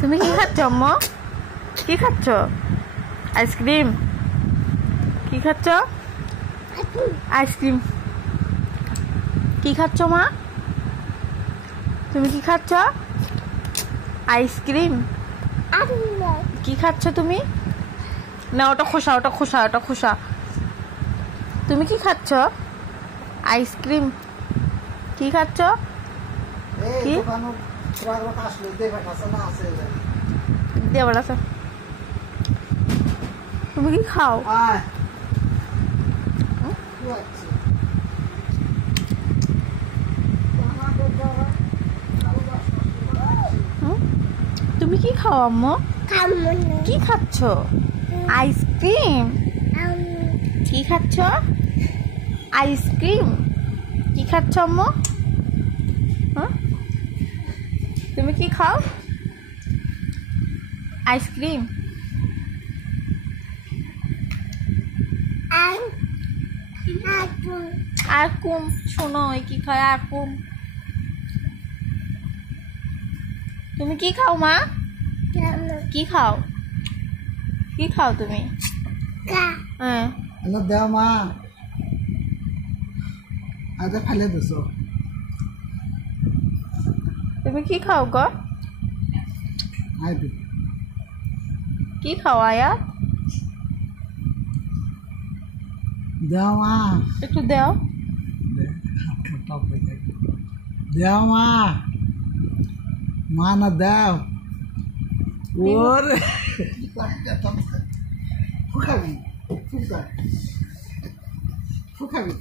তুমি কি খাচ্ছ আম্মু? কি খাচ্ছ? আইসক্রিম? কি খাচ্ছ? আইসক্রিম। কি খাচ্ছ মা? তুমি কি খাচ্ছ? আইসক্রিম। কি খাচ্ছ তুমি? না ওটা খোসা, ওটা খোসা, ওটা খোসা। তুমি কি খাচ্ছ? আইসক্রিম। কি খাচ্ছ? কি দেবার আছে? তুমি কি খাও? তুমি কি খাও আম্মু? কি খাচ্ছ? আইসক্রিম। কি খাচ্ছ? আইসক্রিম। কি খাচ্ছ আম্মু? তুমি কি খাও? আইসক্রিম। আরকুম। শোনো কি খায় আরকুম। তুমি কি খাও মা? কি খাও? কি খাও তুমি? হ্যাঁ দেও মা আজ ফেলে দিছ। তুমি কি খাও গো? কি খাও আয়া? দেও মা একটু দাও। দেও মা, মা না দেও। ওরে ফুকাবি ফুকাবি ফুকাবি।